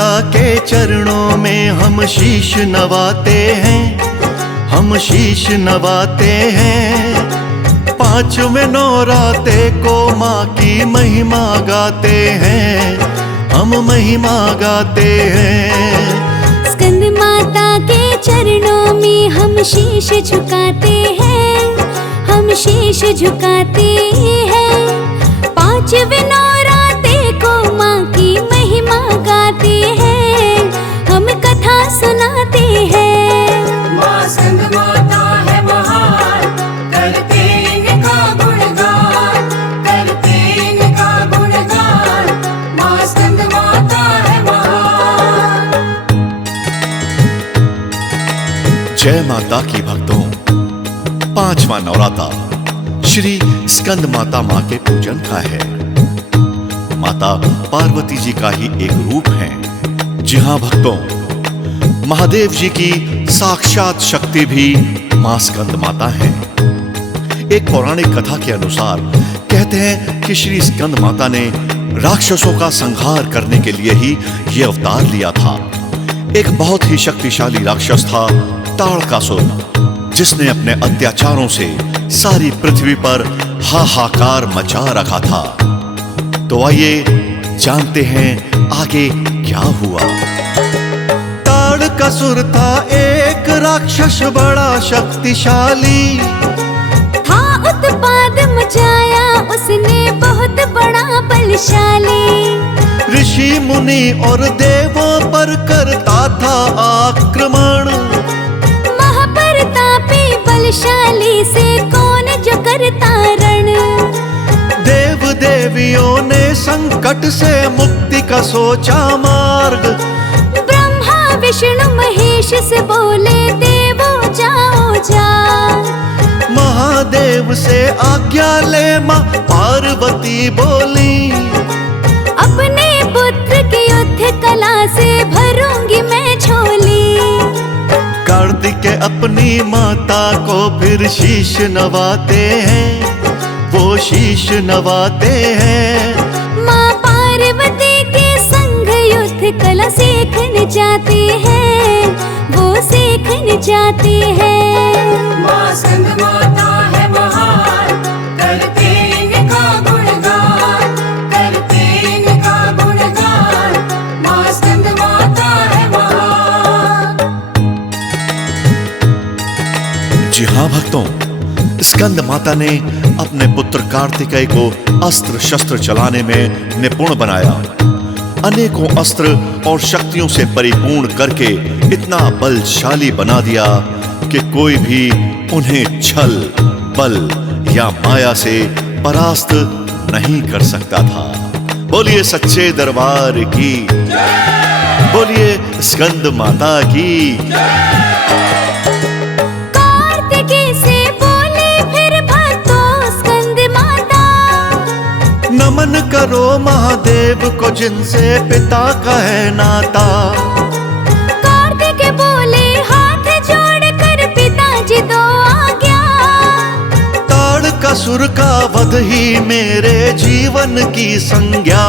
माता के चरणों में हम शीश नवाते हैं, हम शीश नवाते हैं। पांचवें नौराते को माँ की महिमा गाते हैं, हम महिमा गाते हैं। स्कंद माता के चरणों में हम शीश झुकाते हैं, हम शीश झुकाते हैं। पांचवें नौराते को माँ की महिमा गाते हैं, हम कथा सुनाते हैं। माँ स्कंद माता है महान, करते इनका गुणगान, करते इनका गुणगान। माँ स्कंद माता है महान। जय माता की भक्तों, पांचवा नवराता श्री स्कंद माता माँ के पूजन का है। माता पार्वती जी का ही एक रूप है। जी हाँ भक्तों, महादेव जी की साक्षात शक्ति भी मां स्कंद माता है। एक पौराणिक कथा के अनुसार कहते हैं कि श्री स्कंद माता ने राक्षसों का संहार करने के लिए ही ये अवतार लिया था। एक बहुत ही शक्तिशाली राक्षस था ताड़कासुर, जिसने अपने अत्याचारों से सारी पृथ्वी पर हाहाकार मचा रखा था। तो आइए जानते हैं आगे क्या हुआ। ताड़कासुर था एक राक्षस बड़ा शक्तिशाली, हाँ उत्पाद मचाया उसने बहुत बड़ा बलशाली। ऋषि मुनि और देवों पर करता था आक्रमण। महाप्रतापी बलशाली से कौन जो करता रण। देव देवियों ने संकट से मुक्ति का सोचा मार्ग। ब्रह्मा विष्णु महेश से बोले देवो जाओ जा। महादेव से आज्ञा ले मां पार्वती बोली, अपने पुत्र की युद्ध कला से भरूंगी मैं झोली। कार्तिक अपनी माता को फिर शीश नवाते हैं, वो शीश नवाते हैं। माँ पार्वती के संग युद्ध कला सीखने जाते हैं, वो सीखने जाते हैं। माँ स्कंद माता है महान, करते इनका गुणगान, करते इनका गुणगान। माँ स्कंद माता है महान। जी हाँ भक्तों, स्कंद माता ने अपने पुत्र कार्तिकेय को अस्त्र शस्त्र चलाने में निपुण बनाया। अनेकों अस्त्र और शक्तियों से परिपूर्ण करके इतना बलशाली बना दिया कि कोई भी उन्हें छल बल या माया से परास्त नहीं कर सकता था। बोलिए सच्चे दरबार की, बोलिए स्कंद माता की। नमन करो महादेव को जिनसे पिता का है नाता। कार्तिक बोले हाथ जोड़कर पिताजी दो आज्ञा। ताड़कासुर का वध ही मेरे जीवन की संज्ञा।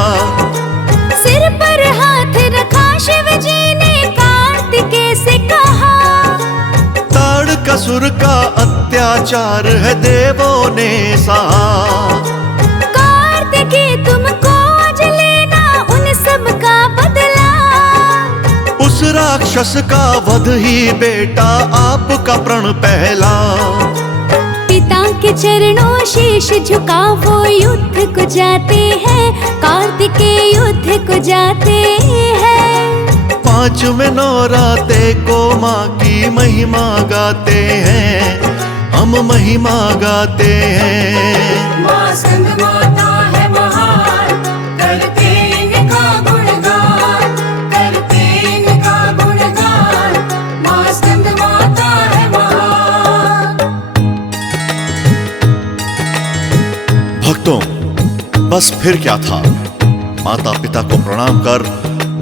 सिर पर हाथ रखा शिव जी ने कार्तिकेय से कहा। ताड़कासुर का अत्याचार है देवों ने सहा। तुमको आज लेना उन सब का बदला। उस राक्षस का वध ही बेटा आपका प्रण पहला। पिता के चरणों शीश झुका वो युद्ध को जाते हैं, कार्तिकेय युद्ध को जाते हैं। पांचवें नौराते को माँ की महिमा गाते हैं, हम महिमा गाते हैं। माँ स्कंद माता है महान, करते इनका गुणगान, करते इनका गुणगान। माँ स्कंद माता है महान। भक्तों, बस फिर क्या था, माता पिता को प्रणाम कर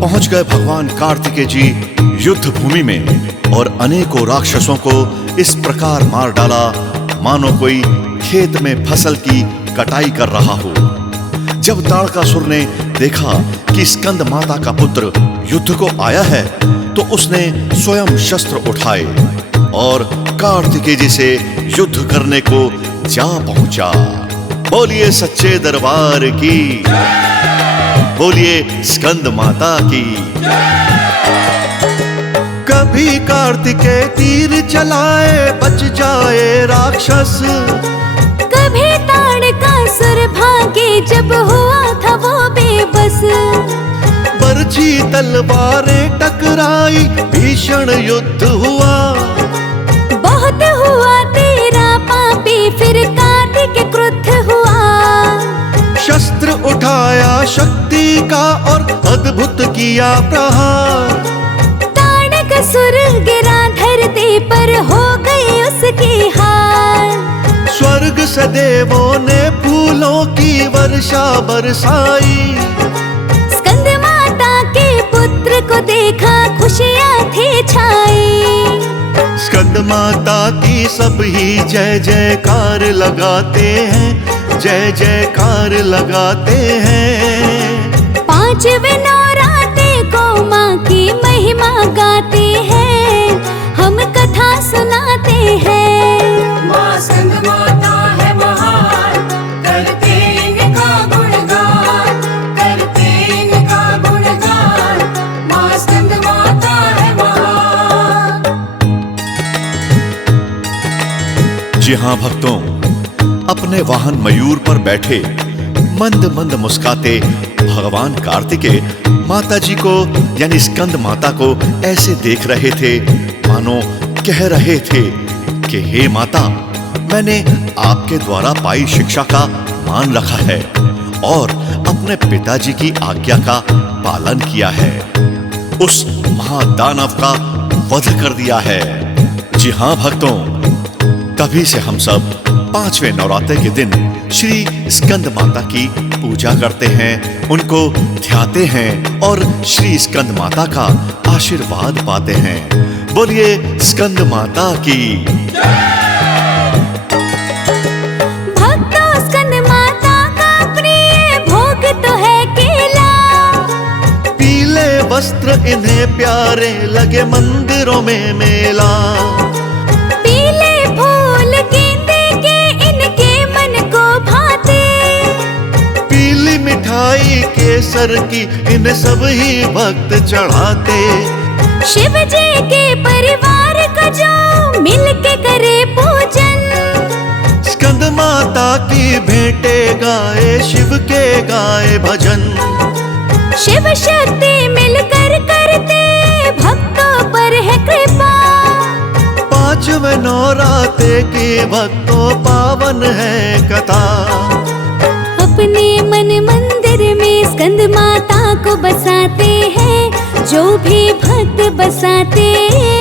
पहुंच गए भगवान कार्तिकेय जी युद्ध भूमि में और अनेकों राक्षसों को इस प्रकार मार डाला मानो कोई खेत में फसल की कटाई कर रहा हो। जब ताड़कासुर ने देखा कि स्कंद माता का पुत्र युद्ध को आया है तो उसने स्वयं शस्त्र उठाए और कार्तिकेय जी से युद्ध करने को जा पहुंचा। बोलिए सच्चे दरबार की, बोलिए स्कंद माता की। कभी कार्तिकेय तीर चलाए बच जाए राक्षस, कभी ताड़कासुर भागे जब हुआ था वो बेबस। बरछी तलवारें टकराई भीषण युद्ध हुआ, बहुत हुआ तेरा पापी फिर कार्तिकेय क्रुद्ध हुआ। शस्त्र उठाया शक्ति का और अद्भुत किया प्रहार। ताड़कासुर गिरा धरती पर हो गई उसकी हार। स्वर्ग से देवों ने फूलों की वर्षा बरसाई। स्कंद माता के पुत्र को देखा खुशियाँ थी छाई। स्कंद माता की सब ही जय जयकार लगाते हैं, जय जयकार लगाते हैं। पांचवें नवरात्रे को माँ की महिमा गाते हैं, हम कथा सुनाते हैं। माँ स्कंद माता है महान, करते इनका गुणगान, करते इनका गुणगान। माँ स्कंद माता है महान। जी हाँ भक्तों, अपने वाहन मयूर पर बैठे मंद मंद मुस्काते भगवान कार्तिकेय माता जी को यानी स्कंद माता को ऐसे देख रहे थे मानो कह रहे थे कि हे माता, मैंने आपके द्वारा पाई शिक्षा का मान रखा है और अपने पिताजी की आज्ञा का पालन किया है, उस महादानव का वध कर दिया है। जी हाँ भक्तों, तभी से हम सब पांचवें नवरात्रे के दिन श्री स्कंद माता की पूजा करते हैं, उनको ध्याते हैं और श्री स्कंद माता का आशीर्वाद पाते हैं। बोलिए स्कंद माता की। भक्तों, स्कंद माता का प्रिय भोग तो है केला। पीले वस्त्र इन्हें प्यारे लगे मंदिरों में मेला। पीले फूल गेंदे के इनके मन को भाते। पीली मिठाई केसर की इन्हें सब ही भक्त चढ़ाते। शिव जी के परिवार का जो मिल के करे पूजन। स्कंद माता की भेंटे गाए शिव के गाए भजन। शिव शक्ति मिलकर करते भक्तों पर है कृपा। पांचवें नवरात्रे की भक्तों पावन है कथा। अपने मन मंदिर में स्कंद माता को बसाते हैं, जो भी भक्त बसाते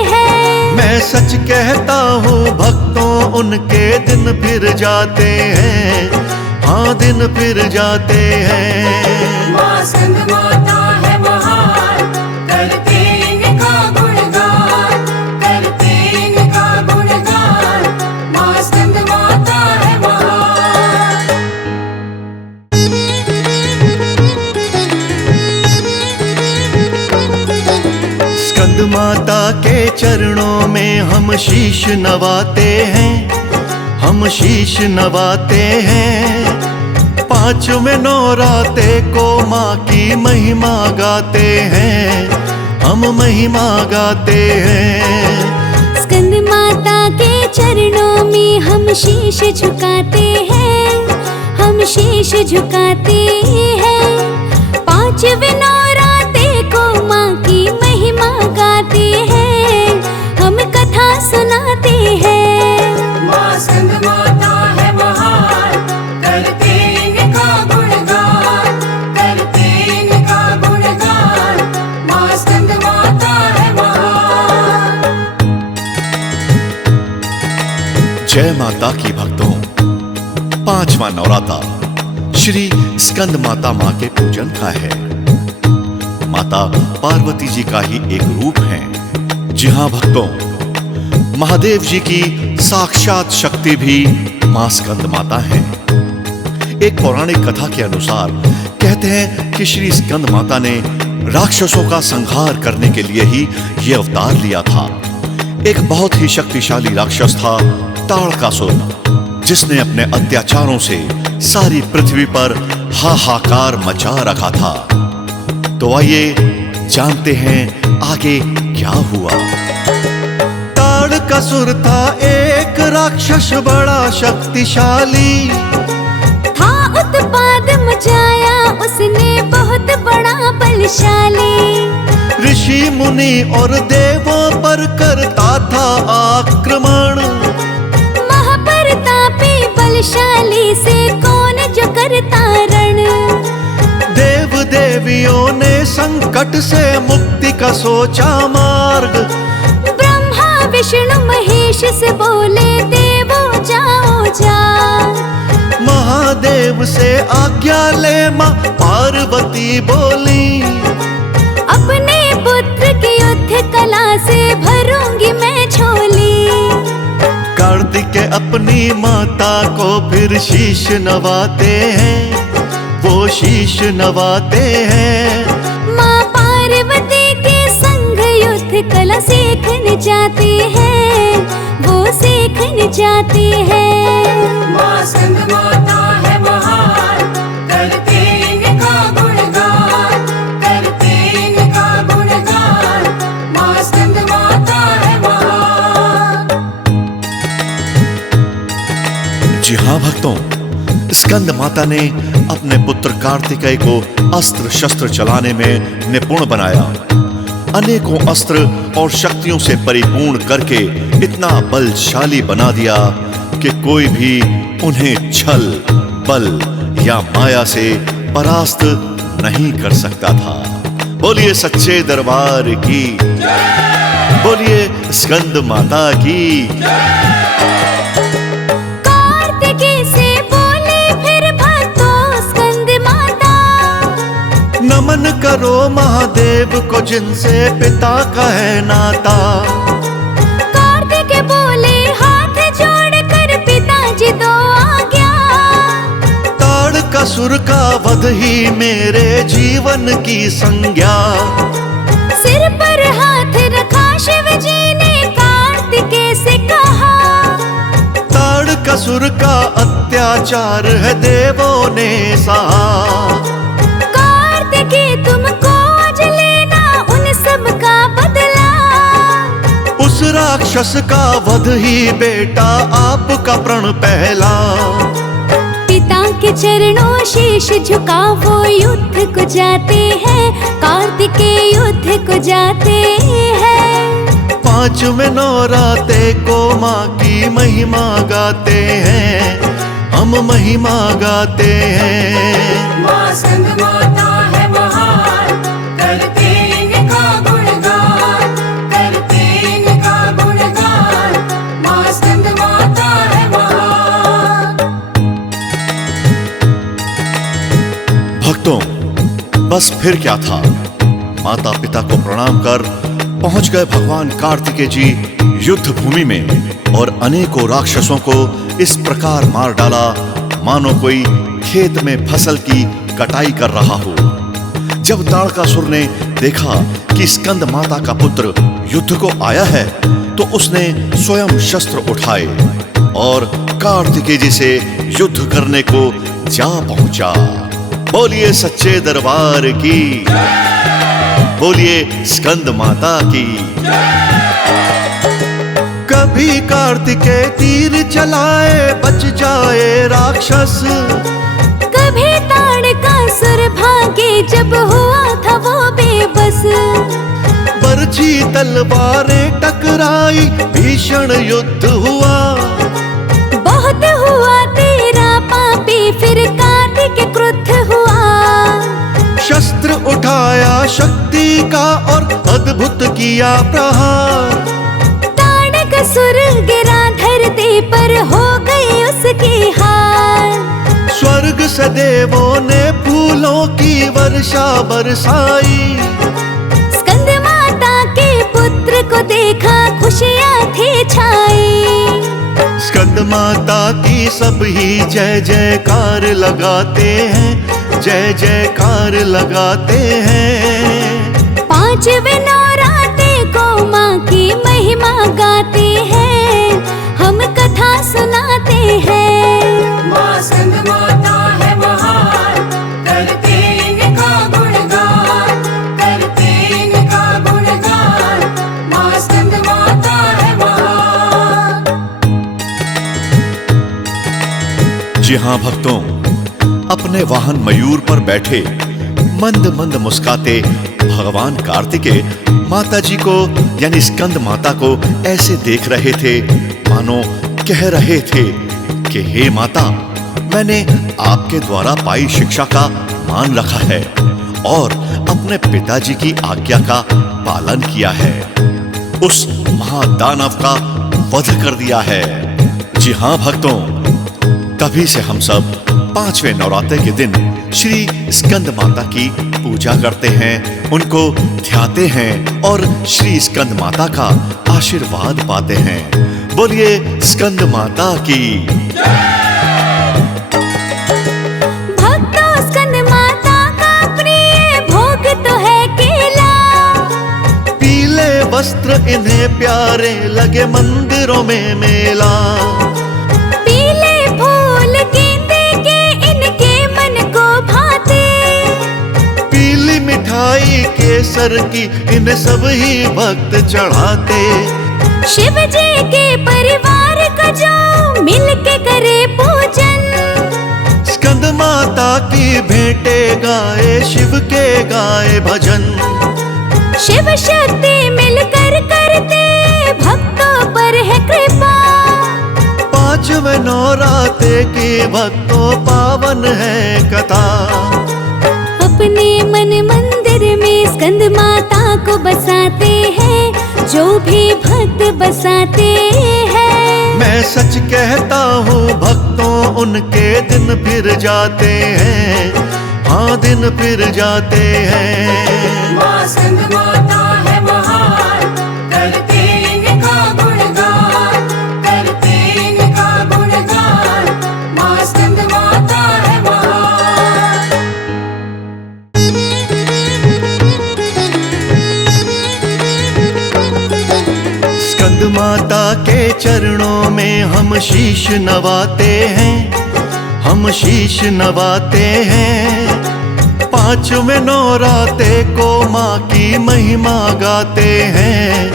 हैं। मैं सच कहता हूँ भक्तों, उनके दिन फिर जाते हैं, हाँ दिन फिर जाते हैं। माँ स्कंद माता है महान, करते इनका गुणगान, करते इनका गुणगान। माँ स्कंद माता है महान। स्कंद माता के चरणों में हम शीश नवाते हैं, हम शीश नवाते हैं। पांचवें नवरात्रे को माँ की महिमा गाते हैं, हम महिमा गाते हैं। स्कंद माता के चरणों में हम शीश झुकाते हैं, हम शीश झुकाते हैं। पांचवें नवरात्रे को माँ की महिमा गाते हैं, हम कथा सुनाते हैं। माँ स्कंद माता है महान, करते इनका गुणगान, करते इनका गुणगान। माँ स्कंद माता है महान। जय माता की भक्तों, पांचवा नवराता श्री स्कंद माता माँ के पूजन का है। माता पार्वती जी का ही एक रूप है। जी हाँ भक्तों, महादेव जी की साक्षात शक्ति भी मां स्कंद माता है। एक पौराणिक कथा के अनुसार कहते हैं कि श्री स्कंद माता ने राक्षसों का संहार करने के लिए ही ये अवतार लिया था। एक बहुत ही शक्तिशाली राक्षस था ताड़कासुर, जिसने अपने अत्याचारों से सारी पृथ्वी पर हाहाकार मचा रखा था। तो आइए जानते हैं आगे क्या हुआ। ताड़कासुर था एक राक्षस बड़ा शक्तिशाली, था उत्पाद मचाया उसने बहुत बड़ा बलशाली। ऋषि मुनि और देवों पर करता था आक्रमण, महाप्रतापी बलशाली से कौन जो करता रण। देव देवियों ने संकट से मुक्ति का सोचा मार्ग, ब्रह्मा विष्णु महेश से बोले देवो जाओ जा। महादेव से आज्ञा ले मां पार्वती बोली, अपने पुत्र की युद्ध कला से भरूंगी मैं झोली। कार्तिकेय अपनी माता को फिर शीश नवाते हैं, वो शीश नवाते हैं। माँ पार्वती के संग युद्ध कला सीखने जाती है, वो सीखने जाती है। माँ स्कंद माता है महान, करते इनका गुणगान, करते इनका गुणगान। माँ स्कंद माता है महान। जी हाँ भक्तों, स्कंद माता ने अपने पुत्र कार्तिकेय को अस्त्र शस्त्र चलाने में निपुण बनाया। अनेकों अस्त्र और शक्तियों से परिपूर्ण करके इतना बलशाली बना दिया कि कोई भी उन्हें छल, बल या माया से परास्त नहीं कर सकता था। बोलिए सच्चे दरबार की, बोलिए स्कंद माता की। कार्तिकेय से बोले फिर भक्तों स्कंद माता, नमन करो महादेव को जिनसे पिता का है नाता। कार्तिकेय बोले हाथ जोड़कर पिताजी दो आज्ञा। ताड़कासुर का वध ही मेरे जीवन की संज्ञा, सिर पर हाथ रखा शिव जी ने कार्तिकेय से कहा। ताड़कासुर का अत्याचार है देवों ने सहा, कार्तिकेय तुमको आज लेना उन सब का बदला। उस राक्षस का वध ही बेटा आपका प्रण पहला। पिता के चरणों शीश झुका वो युद्ध को जाते हैं, कार्तिकेय युद्ध को जाते हैं। पांचवें नौराते को माँ की महिमा गाते हैं, हम महिमा गाते हैं। माँ स्कंद माता है महान, करते इनका गुणगान, करते इनका गुणगान। माँ स्कंद माता है महान। भक्तों, बस फिर क्या था, माता पिता को प्रणाम कर पहुंच गए भगवान कार्तिकेय जी युद्ध भूमि में और अनेकों राक्षसों को इस प्रकार मार डाला मानो कोई खेत में फसल की कटाई कर रहा हो। जब ताड़कासुर ने देखा कि स्कंद माता का पुत्र युद्ध को आया है तो उसने स्वयं शस्त्र उठाए और कार्तिकेय जी से युद्ध करने को जा पहुंचा। बोलिए सच्चे दरबार की, बोलिए स्कंद माता की। कभी कार्तिकेय तीर चलाए बच जाए राक्षस, कभी ताड़कासुर भागे जब हुआ था वो बेबस। बरछी तलवारें टकराई भीषण युद्ध हुआ, बहुत हुआ तेरा पापी फिर कार्तिकेय क्रुद्ध हुआ। शस्त्र उठाया शक्ति का और अद्भुत किया प्रहार। ताड़कासुर गिरा धरती पर हो गई उसकी हार। स्वर्ग से देवों ने फूलों की वर्षा बरसाई, स्कंद माता के पुत्र को देखा खुशियाँ थी छाई। स्कंद माता की सब ही जय जयकार लगाते हैं, जय जयकार लगाते हैं। पांचवें नवरात्रे को माँ की महिमा गाते हैं, हम कथा सुनाते हैं। माँ स्कंद माता है महान, करते इनका गुणगान, करते इनका गुणगान। माँ स्कंद माता है महान। जी हाँ भक्तों, अपने वाहन मयूर पर बैठे मंद मंद मुस्काते भगवान कार्तिकेय माता जी को यानी स्कंद माता को ऐसे देख रहे थे मानो कह रहे थे कि हे माता, मैंने आपके द्वारा पाई शिक्षा का मान रखा है और अपने पिताजी की आज्ञा का पालन किया है, उस महादानव का वध कर दिया है। जी हाँ भक्तों, तभी से हम सब पांचवें नवरात्रे के दिन श्री स्कंद माता की पूजा करते हैं, उनको ध्याते हैं और श्री स्कंद माता का आशीर्वाद पाते हैं। बोलिए स्कंद माता की। भक्तों, स्कंद माता का प्रिय भोग तो है केला। पीले वस्त्र इन्हें प्यारे लगे मंदिरों में मेला। पीले फूल गेंदे के इनके मन को भाते। पीली मिठाई केसर की इन्हें सब ही भक्त चढ़ाते। शिव जी के परिवार का जो मिल के करे पूजन। स्कंद माता की भेंटे गाए, शिव के गाए भजन। शिव शक्ति मिलकर करते भक्तों पर है कृपा। पांचवें नवरात्रे की भक्तों पावन है कथा। अपने मन मंदिर में स्कंद माता को बसाते हैं, जो भी भक्त बसाते हैं। मैं सच कहता हूँ भक्तों, उनके दिन फिर जाते हैं, हाँ दिन फिर जाते हैं। माँ स्कंद माता है महान, करते इनका गुणगान, करते इनका गुणगान। माँ स्कंद माता है महान। स्कंद माता के चरणों में हम शीश नवाते हैं, हम शीश नवाते हैं। पांचवें नवरात्रे को माँ की महिमा गाते हैं,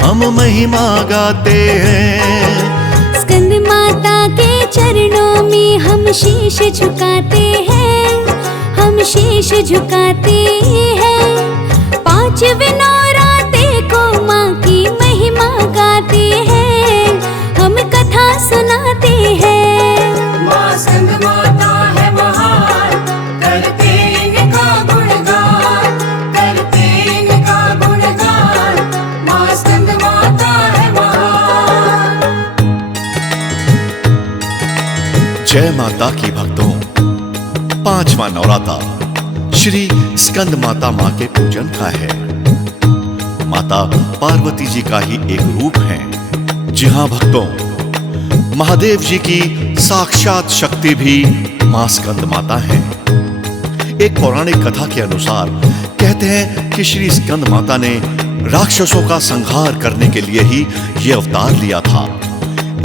हम महिमा गाते हैं। स्कंद माता के चरणों में हम शीश झुकाते हैं, हम शीश झुकाते हैं। पांचवें नवरात्रे को माँ की महिमा गाते हैं, हम कथा सुनाते हैं। माँ स्कंद माता है महान, करते इनका गुणगान, करते इनका गुणगान। माँ स्कंद माता है महान। जय माता की भक्तों, पांचवा नवराता श्री स्कंद माता माँ के पूजन का है। माता पार्वती जी का ही एक रूप है। जी हाँ भक्तों, महादेव जी की साक्षात शक्ति भी मां स्कंद माता है। एक पौराणिक कथा के अनुसार कहते हैं कि श्री स्कंद माता ने राक्षसों का संहार करने के लिए ही ये अवतार लिया था।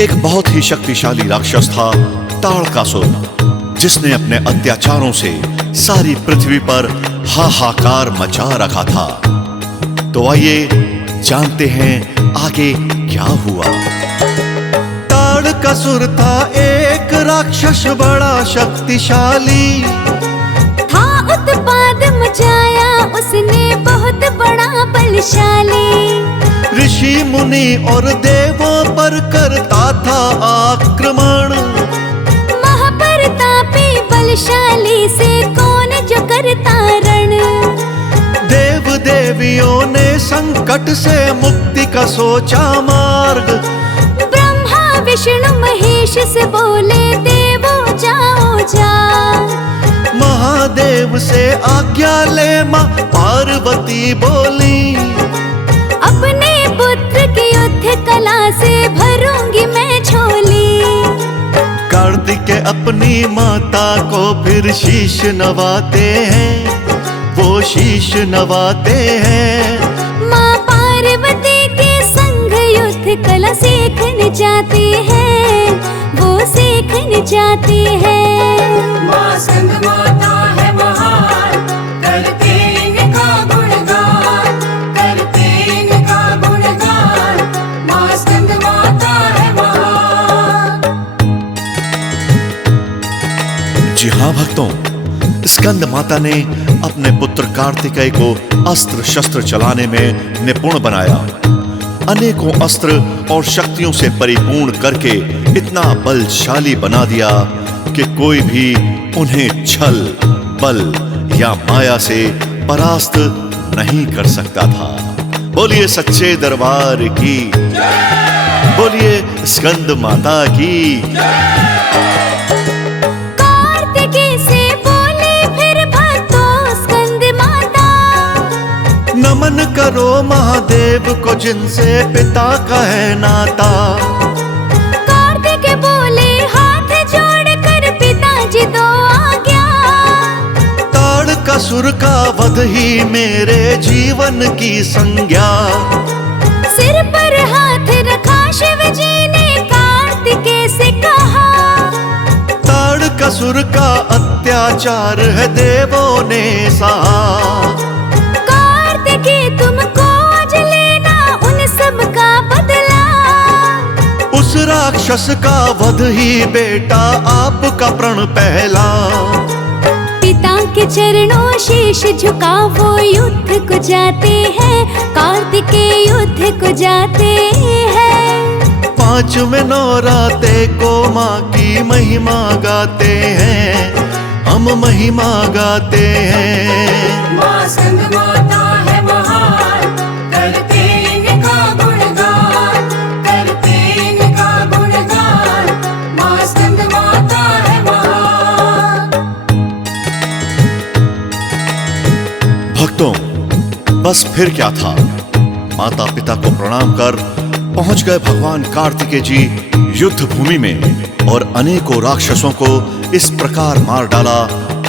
एक बहुत ही शक्तिशाली राक्षस था ताड़कासुर, जिसने अपने अत्याचारों से सारी पृथ्वी पर हाहाकार मचा रखा था। तो आइए जानते हैं आगे क्या हुआ। ताड़कासुर था एक राक्षस बड़ा शक्तिशाली। था उत्पाद मचाया उसने बहुत बड़ा बलशाली। ऋषि मुनि और देवों पर करता था आक्रमण। महाप्रतापी बलशाली से कौन जो करता रण। देव देवियों ने संकट से मुक्ति का सोचा मार्ग। ब्रह्मा विष्णु महेश से बोले देवो जाओ जा। महादेव से आज्ञा ले माँ पार्वती बोली। अपने पुत्र की युद्ध कला से भरूंगी मैं झोली। कार्तिकेय अपनी माता को फिर शीश नवाते हैं, वो शीश नवाते हैं। माँ पार्वती के संग युद्ध कला सीखने जाते हैं, वो सीखने जाते हैं। माँ स्कंद माता है महान, करते इनका गुणगान, करते इनका गुणगान। माँ स्कंद माता है महान। जी हाँ भक्तों, स्कंद माता ने अपने पुत्र कार्तिकेय को अस्त्र शस्त्र चलाने में निपुण बनाया। अनेकों अस्त्र और शक्तियों से परिपूर्ण करके इतना बलशाली बना दिया कि कोई भी उन्हें छल, बल या माया से परास्त नहीं कर सकता था। बोलिए सच्चे दरबार की, बोलिए स्कंद माता की। नमन करो महादेव को जिनसे पिता का है नाता। कार्तिक बोले हाथ जोड़कर पिताजी दो आज्ञा। ताड़कासुर का वध ही मेरे जीवन की संज्ञा। सिर पर हाथ रखा शिव जी ने कार्तिकेय से कहा। ताड़कासुर का अत्याचार है देवों ने सहा। तुमको आज लेना उन सब का बदला। उस राक्षस का वध ही बेटा आपका प्रण पहला। पिता के चरणों शीश झुका वो युद्ध को जाते हैं, कार्तिकेय युद्ध को जाते हैं। पांचवें नौराते को माँ की महिमा गाते हैं, हम महिमा गाते हैं। माँ स्कंद माता है महान, करते इनका गुणगान, करते इनका गुणगान। माँ स्कंद माता है महान। भक्तों, बस फिर क्या था, माता पिता को प्रणाम कर पहुंच गए भगवान कार्तिकेय जी युद्ध भूमि में और अनेकों राक्षसों को इस प्रकार मार डाला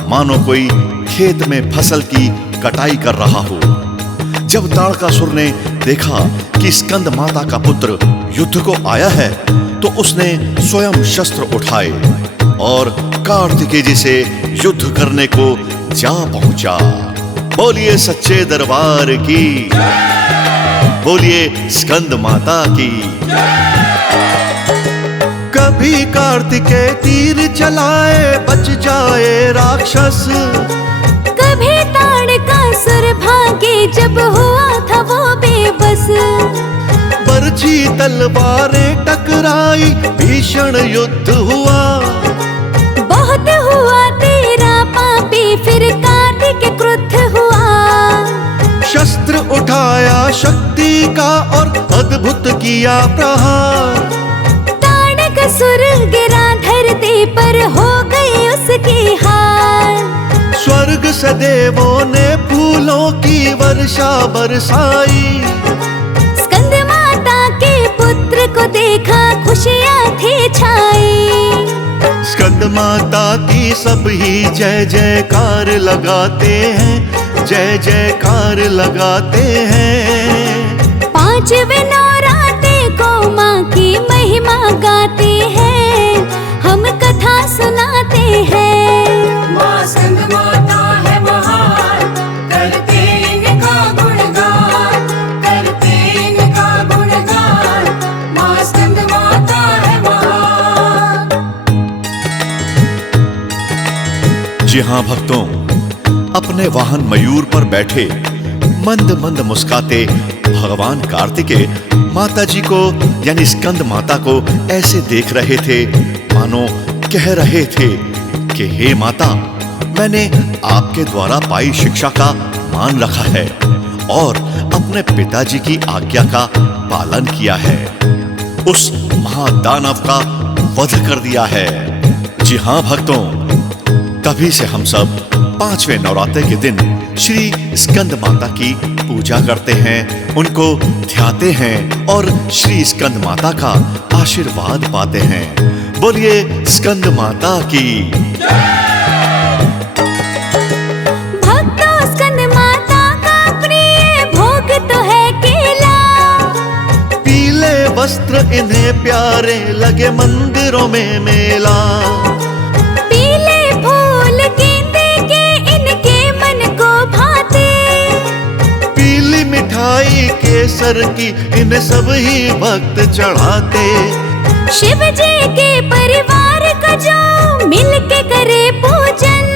मानो कोई खेत में फसल की कटाई कर रहा हो। जब ताड़कासुर ने देखा कि स्कंद माता का पुत्र युद्ध को आया है तो उसने स्वयं शस्त्र उठाए और कार्तिकेय जी से युद्ध करने को जा पहुंचा। बोलिए सच्चे दरबार की, बोलिए स्कंद माता की। कभी कार्तिकेय तीर चलाए बच जाए राक्षस। कभी ताड़कासुर भागे जब हुआ था वो बेबस। बरछी तलवारें टकराई भीषण युद्ध हुआ। बहुत हुआ तेरा पापी फिर कार्तिकेय क्रुद्ध हुआ। शस्त्र उठाया शक्ति का और अद्भुत किया प्रहार। ताड़कासुर गिरा धरती पर हो गई उसकी हार। स्वर्ग से देवों ने फूलों की वर्षा बरसाई। स्कंद माता के पुत्र को देखा खुशियाँ थी छाई। स्कंद माता की सब ही जय जयकार लगाते हैं, जय जयकार लगाते हैं। पांचवें नौराते को माँ की महिमा गाते हैं, हम कथा सुनाते हैं। माँ स्कंद माता है महान, करते इनका गुणगान, करते इनका गुणगान। माँ स्कंद माता है महान। जी हाँ भक्तों, अपने वाहन मयूर पर बैठे मंद मंद मुस्काते भगवान कार्तिकेय माता जी को यानी स्कंद माता को ऐसे देख रहे थे मानो कह रहे थे कि हे माता, मैंने आपके द्वारा पाई शिक्षा का मान रखा है और अपने पिताजी की आज्ञा का पालन किया है, उस महादानव का वध कर दिया है। जी हाँ भक्तों, तभी से हम सब पांचवें नवरात्रे के दिन श्री स्कंद माता की पूजा करते हैं, उनको ध्याते हैं और श्री स्कंद माता का आशीर्वाद पाते हैं। बोलिए स्कंद माता की। भक्तों, स्कंद वस्त्र इन्हें प्यारे लगे मंदिरों में मेला। पीले फूल गेंदे के इनके मन को भाते, पीली मिठाई केसर की इन्हें सब ही भक्त चढ़ाते। शिव जी के परिवार का जो मिल के करे पूजन,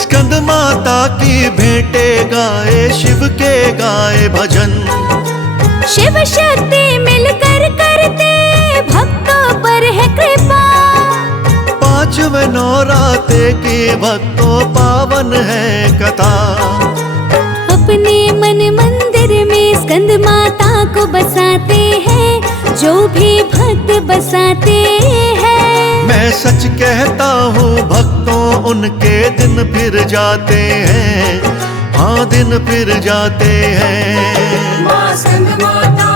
स्कंद माता की भेंटे गाए शिव के गाए भजन। शिव शक्ति मिलकर करते भक्तों पर है कृपा। पांचवें नौराते की भक्तों पावन है कथा। अपने मन मंदिर में स्कंद माता को बसाते हैं, जो भी भक्त बसाते हैं। मैं सच कहता हूँ भक्तों उनके दिन फिर जाते हैं, हाँ दिन फिर जाते हैं। माँ स्कंद माता